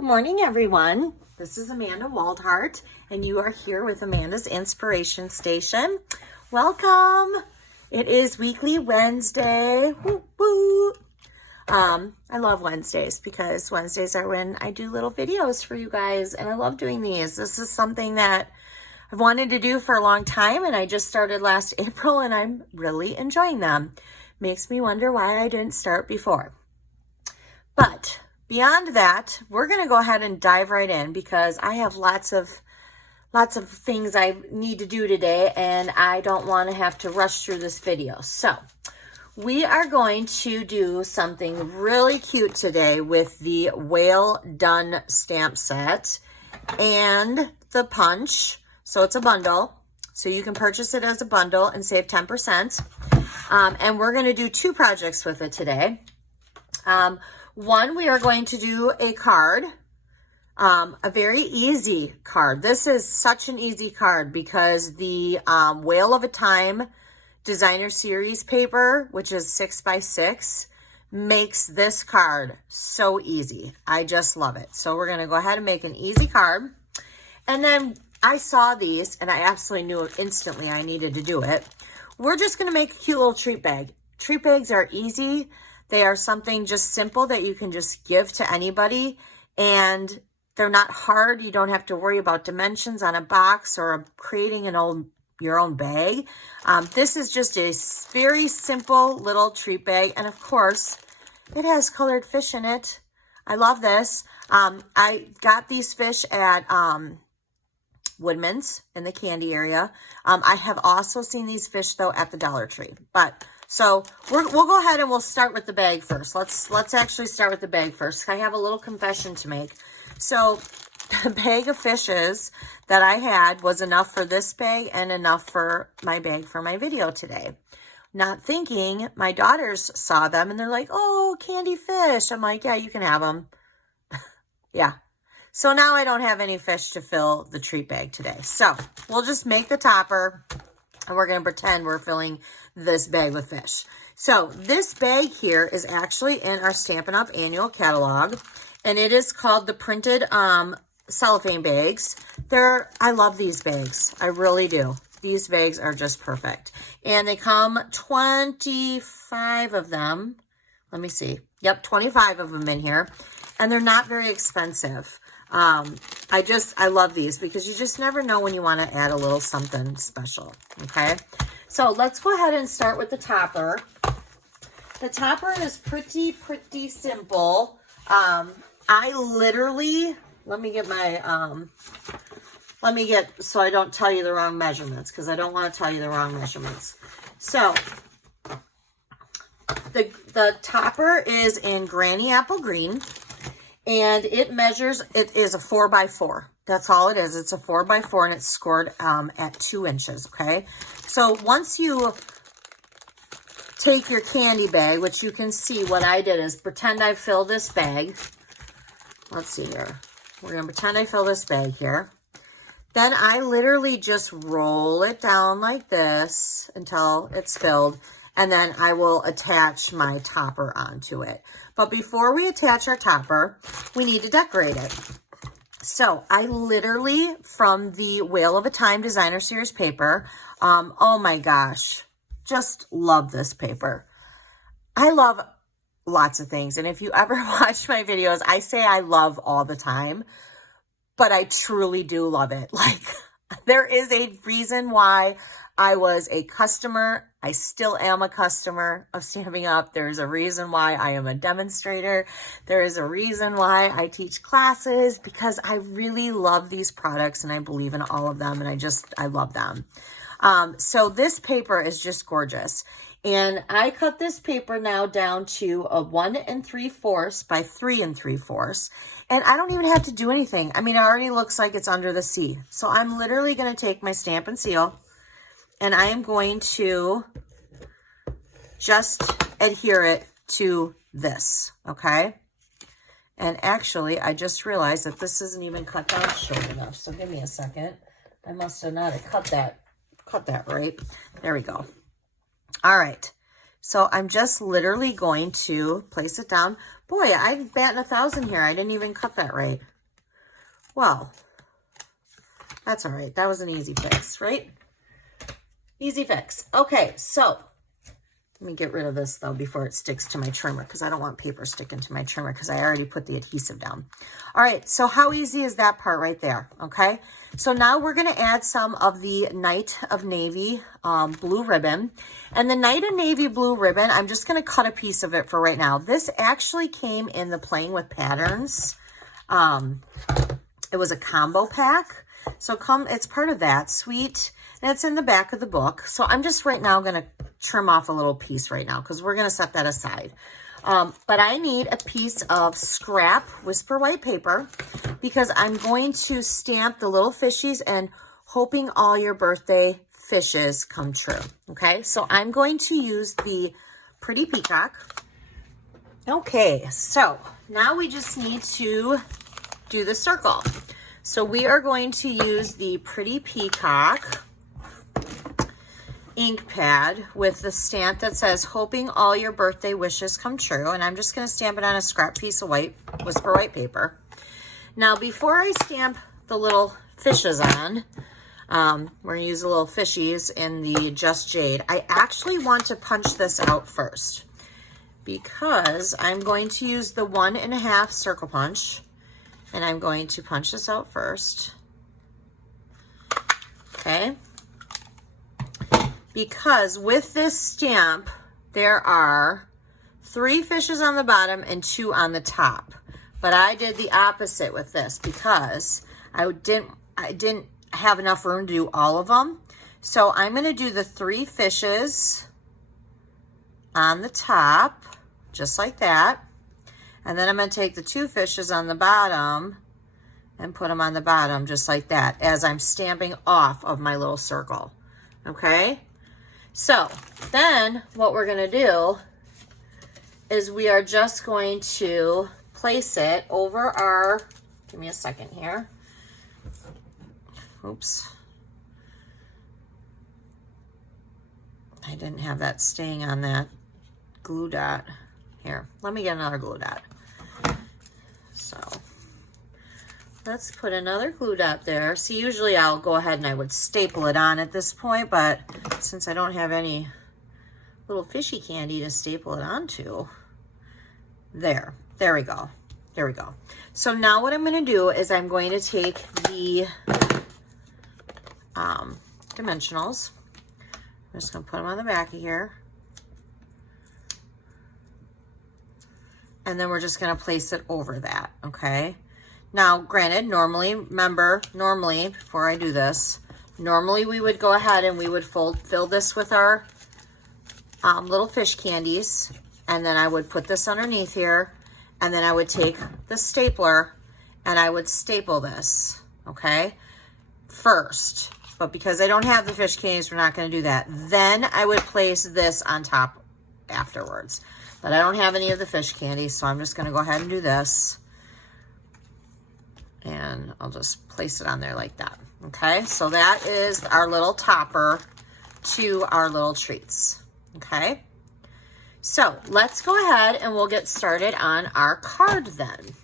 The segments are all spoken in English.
Good morning, everyone. This is Amanda Waldhart, and you are here with Amanda's Inspiration Station. Welcome. It is weekly Wednesday. Woo, woo. I love Wednesdays because Wednesdays are when I do little videos for you guys, and I love doing these. This is something that I've wanted to do for a long time, and I just started last April, and I'm really enjoying them. Makes me wonder why I didn't start before. But beyond that, we're going to go ahead and dive right in because I have lots of things I need to do today, and I don't want to have to rush through this video. So we are going to do something really cute today with the Whale Done stamp set and the punch. So it's a bundle. So you can purchase it as a bundle and save 10%. And we're going to do two projects with it today. One, we are going to do a card, a very easy card. This is such an easy card because the Whale of a Time designer series paper, which is 6x6, makes this card so easy. I just love it. So we're going to go ahead and make an easy card. And then I saw these and I absolutely knew instantly I needed to do it. We're just going to make a cute little treat bag. Treat bags are easy. They are something just simple that you can just give to anybody, and they're not hard. You don't have to worry about dimensions on a box or creating your own bag. This is just a very simple little treat bag, and of course, it has colored fish in it. I love this. I got these fish at Woodman's in the candy area. I have also seen these fish though at the Dollar Tree, so we'll go ahead and we'll start with the bag first. Let's actually start with the bag first. I have a little confession to make. So the bag of fishes that I had was enough for this bag and enough for my bag for my video today. Not thinking, my daughters saw them and they're like, oh, candy fish. I'm like, yeah, you can have them. Yeah. So now I don't have any fish to fill the treat bag today. So we'll just make the topper and we're going to pretend we're filling this bag with fish. So this bag here is actually in our Stampin' Up! Annual catalog, and it is called the printed cellophane bags. I love these bags. I really do. These bags are just perfect. And they come 25 of them. Let me see. Yep, 25 of them in here. And they're not very expensive. I love these because you just never know when you want to add a little something special. Okay. So let's go ahead and start with the topper. The topper is pretty simple. I literally, so I don't tell you the wrong measurements because I don't want to tell you the wrong measurements. So the topper is in Granny Apple Green. And it is a 4x4. That's all it is. It's a 4x4 and it's scored at 2 inches, okay? So once you take your candy bag, which you can see what I did is pretend I fill this bag. Let's see here. We're going to pretend I fill this bag here. Then I literally just roll it down like this until it's filled. And then I will attach my topper onto it. But before we attach our topper, we need to decorate it. So I literally, from the Whale of a Time designer series paper, oh my gosh, just love this paper. I love lots of things. And if you ever watch my videos, I say I love all the time, but I truly do love it. Like, there is a reason why I was a customer. I still am a customer of Stampin' Up! There's a reason why I am a demonstrator. There is a reason why I teach classes, because I really love these products and I believe in all of them, and I love them. So this paper is just gorgeous. And I cut this paper now down to a 1 3/4 by 3 3/4. And I don't even have to do anything. I mean, it already looks like it's under the sea. So I'm literally going to take my Stampin' Seal and I am going to just adhere it to this, okay? And actually, I just realized that this isn't even cut down short enough. So give me a second. I must have not cut that right. There we go. All right. So I'm just literally going to place it down, Boy, I'm batting 1,000 here. I didn't even cut that right. Well, that's all right. That was an easy fix, right? Easy fix. Okay, so let me get rid of this though before it sticks to my trimmer, because I don't want paper sticking to my trimmer because I already put the adhesive down. All right, so how easy is that part right there? Okay, so now we're going to add some of the Night of Navy blue ribbon. And the Night of Navy blue ribbon, I'm just going to cut a piece of it for right now. This actually came in the Playing with Patterns. It was a combo pack. So it's part of that suite, and it's in the back of the book. So I'm just right now going to trim off a little piece right now because we're going to set that aside. But I need a piece of scrap Whisper White paper because I'm going to stamp the little fishies and hoping all your birthday fishes come true. Okay, so I'm going to use the Pretty Peacock. Okay, so now we just need to do the circle. So we are going to use the Pretty Peacock ink pad with the stamp that says hoping all your birthday wishes come true, and I'm just going to stamp it on a scrap piece of white Whisper White paper. Now before I stamp the little fishes on, we're going to use the little fishies in the Just Jade. I actually want to punch this out first because I'm going to use the 1.5 circle punch. And I'm going to punch this out first, okay? Because with this stamp, there are 3 fishes on the bottom and 2 on the top. But I did the opposite with this because I didn't have enough room to do all of them. So I'm gonna do the 3 fishes on the top, just like that. And then I'm going to take the 2 fishes on the bottom and put them on the bottom just like that as I'm stamping off of my little circle. Okay? So then what we're going to do is we are just going to place it over our, give me a second here. Oops. I didn't have that staying on that glue dot. Here, let me get another glue dot. So let's put another glue dot there. See, usually I'll go ahead and I would staple it on at this point, but since I don't have any little fishy candy to staple it onto, there we go. There we go. So now what I'm going to do is I'm going to take the dimensionals. I'm just going to put them on the back of here. And then we're just going to place it over that, okay? Now, granted, normally, before I do this, normally we would go ahead and we would fill this with our little fish candies, and then I would put this underneath here, and then I would take the stapler and I would staple this, okay, first. But because I don't have the fish candies, we're not going to do that. Then I would place this on top afterwards. But I don't have any of the fish candy, so I'm just going to go ahead and do this. And I'll just place it on there like that. Okay, so that is our little topper to our little treats. Okay, so let's go ahead and we'll get started on our card then.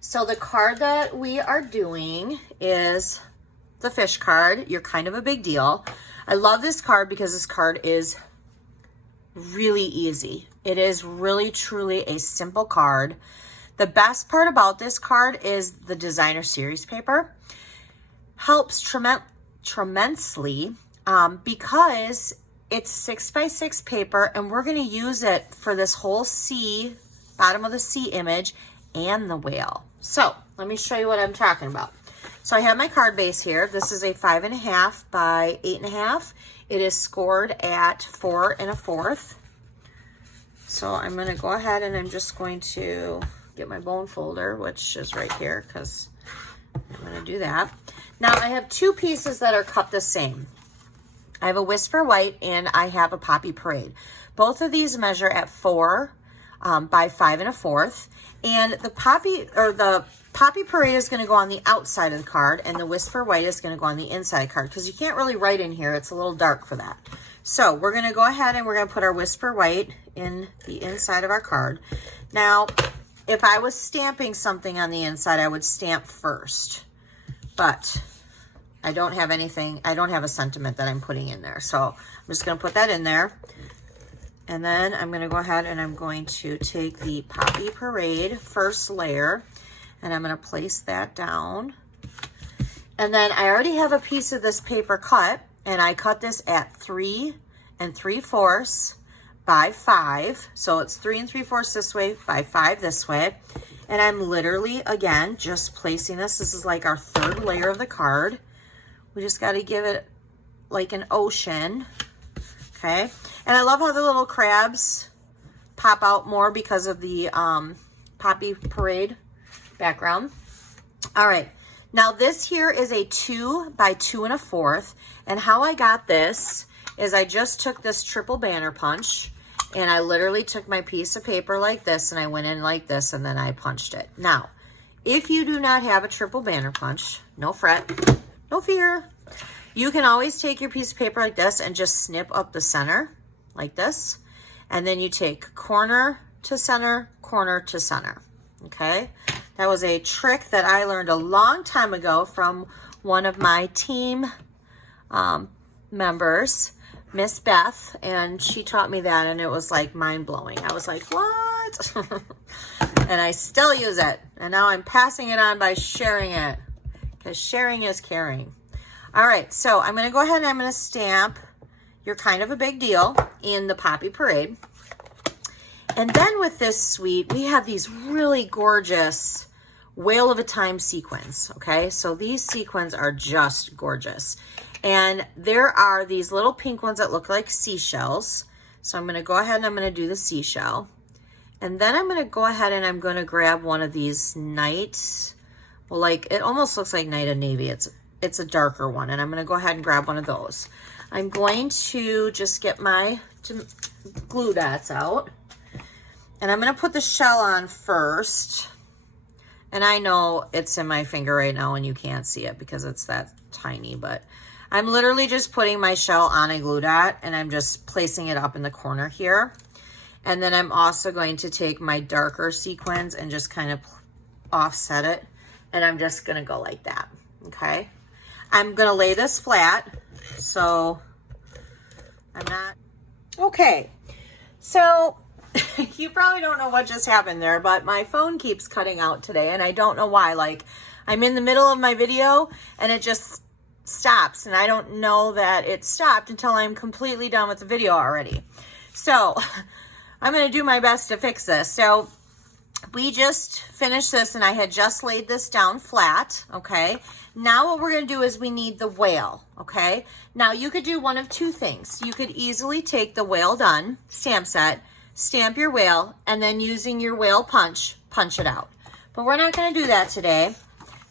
So the card that we are doing is the fish card. You're kind of a big deal. I love this card because this card is really easy. It is really, truly a simple card. The best part about this card is the designer series paper. Helps tremendously because it's 6x6 paper, and we're going to use it for this whole sea, bottom of the sea image, and the whale. So let me show you what I'm talking about. So I have my card base here. This is a 5.5 by 8.5. It is scored at 4 1/4. So I'm going to go ahead and I'm just going to get my bone folder, which is right here, because I'm going to do that. Now I have 2 pieces that are cut the same. I have a Whisper White and I have a Poppy Parade. Both of these measure at 4 by 5 1/4. And the Poppy Parade is going to go on the outside of the card, and the Whisper White is going to go on the inside card, because you can't really write in here. It's a little dark for that. So we're going to go ahead and we're going to put our Whisper White in the inside of our card. Now, if I was stamping something on the inside, I would stamp first. But I don't have anything, I don't have a sentiment that I'm putting in there. So I'm just going to put that in there. And then I'm going to go ahead and I'm going to take the Poppy Parade first layer and I'm going to place that down. And then I already have a piece of this paper cut, and I cut this at 3 3/4 by 5. So it's 3 3/4 this way by 5 this way. And I'm literally, again, just placing this. This is like our third layer of the card. We just got to give it like an ocean. Okay. And I love how the little crabs pop out more because of the Poppy Parade background. All right. Now this here is a 2 by 2 1/4. And how I got this is I just took this triple banner punch and I literally took my piece of paper like this and I went in like this and then I punched it. Now, if you do not have a triple banner punch, no fret, no fear. You can always take your piece of paper like this and just snip up the center like this. And then you take corner to center, corner to center. Okay. That was a trick that I learned a long time ago from one of my team members, Miss Beth, and she taught me that and it was like mind-blowing. I was like, what? And I still use it. And now I'm passing it on by sharing it because sharing is caring. All right, so I'm going to go ahead and I'm going to stamp You're Kind of a Big Deal in the Poppy Parade. And then with this suite, we have these really gorgeous Whale of a Time sequins, okay? So these sequins are just gorgeous. And there are these little pink ones that look like seashells. So I'm going to go ahead and I'm going to do the seashell. And then I'm going to go ahead and I'm going to grab one of these night, well, like it almost looks like Night of Navy. It's a darker one. And I'm going to go ahead and grab one of those. I'm going to just get my glue dots out. And I'm going to put the shell on first. And I know it's in my finger right now and you can't see it because it's that tiny, but I'm literally just putting my shell on a glue dot and I'm just placing it up in the corner here. And then I'm also going to take my darker sequins and just kind of offset it. And I'm just going to go like that. Okay. I'm going to lay this flat. So I'm not. Okay. So you probably don't know what just happened there, but my phone keeps cutting out today and I don't know why. Like I'm in the middle of my video and it just stops and I don't know that it stopped until I'm completely done with the video already. So I'm going to do my best to fix this. So we just finished this and I had just laid this down flat. Okay. Now what we're going to do is we need the whale. Okay. Now you could do one of two things. You could easily take the Whale Done stamp set, stamp your whale, and then using your whale punch it out. But we're not going to do that today.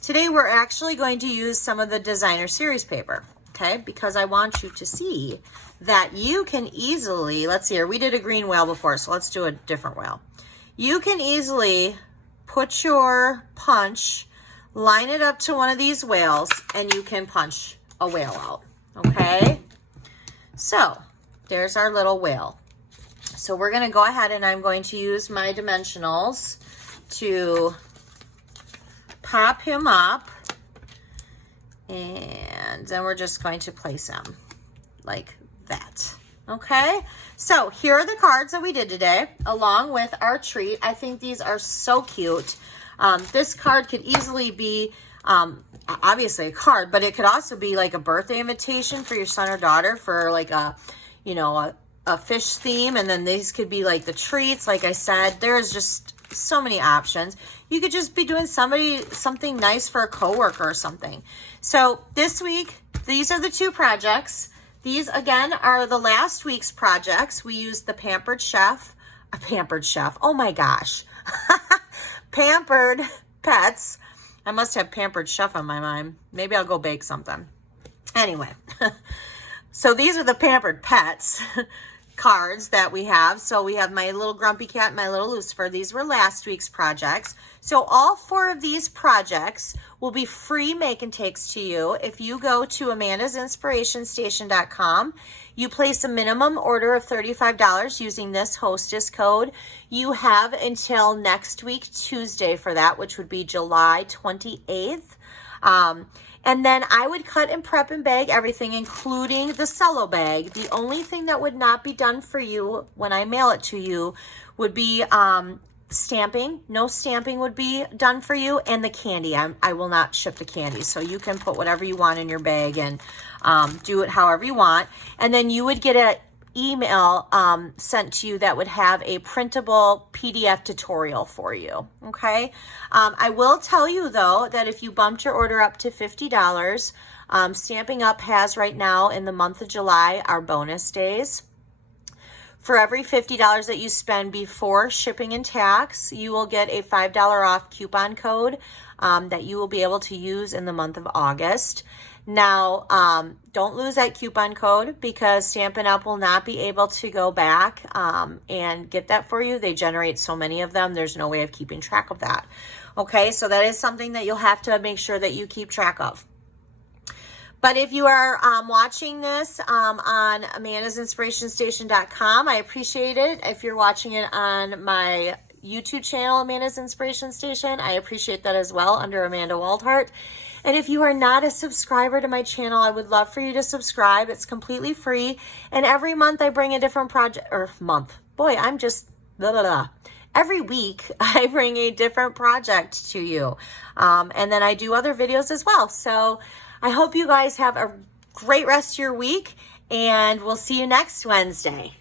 Today we're actually going to use some of the designer series paper, okay? Because I want you to see that you can easily, let's see here, we did a green whale before, so let's do a different whale. You can easily put your punch, line it up to one of these whales, and you can punch a whale out, okay? So there's our little whale. So we're going to go ahead and I'm going to use my dimensionals to pop him up. And then we're just going to place him like that. Okay. So here are the cards that we did today along with our treat. I think these are so cute. This card could easily be obviously a card, but it could also be like a birthday invitation for your son or daughter for like a, you know, a fish theme, and then these could be like the treats. Like I said, there's just so many options. You could just be doing something nice for a coworker or something. So this week, these are the two projects. These again are the last week's projects. We used the Pampered Chef. Oh my gosh. Pampered Pets. I must have Pampered Chef on my mind. Maybe I'll go bake something. Anyway. So these are the Pampered Pets. cards that we have. So we have my little Grumpy Cat and my little Lucifer. These were last week's projects. So all 4 of these projects will be free make and takes to you if you go to amandasinspirationstation.com. You place a minimum order of $35 using this hostess code. You have until next week, Tuesday, for that, which would be July 28th. And then I would cut and prep and bag everything, including the cello bag. The only thing that would not be done for you when I mail it to you would be stamping. No stamping would be done for you, and the candy. I will not ship the candy, so you can put whatever you want in your bag and do it however you want. And then you would get an email sent to you that would have a printable PDF tutorial for you. Okay. I will tell you though that if you bumped your order up to $50, Stampin' Up has right now in the month of July our bonus days. For every $50 that you spend before shipping and tax, you will get a $5 off coupon code that you will be able to use in the month of August. Now, don't lose that coupon code because Stampin' Up will not be able to go back and get that for you. They generate so many of them, there's no way of keeping track of that. Okay, so that is something that you'll have to make sure that you keep track of. But if you are watching this on amandasinspirationstation.com, I appreciate it. If you're watching it on my YouTube channel, Amanda's Inspiration Station, I appreciate that as well under Amanda Waldhart. And if you are not a subscriber to my channel, I would love for you to subscribe. It's completely free. And every month I bring a different project, or month. Boy, I'm just, blah, blah, blah. Every week I bring a different project to you. And then I do other videos as well. So I hope you guys have a great rest of your week, and we'll see you next Wednesday.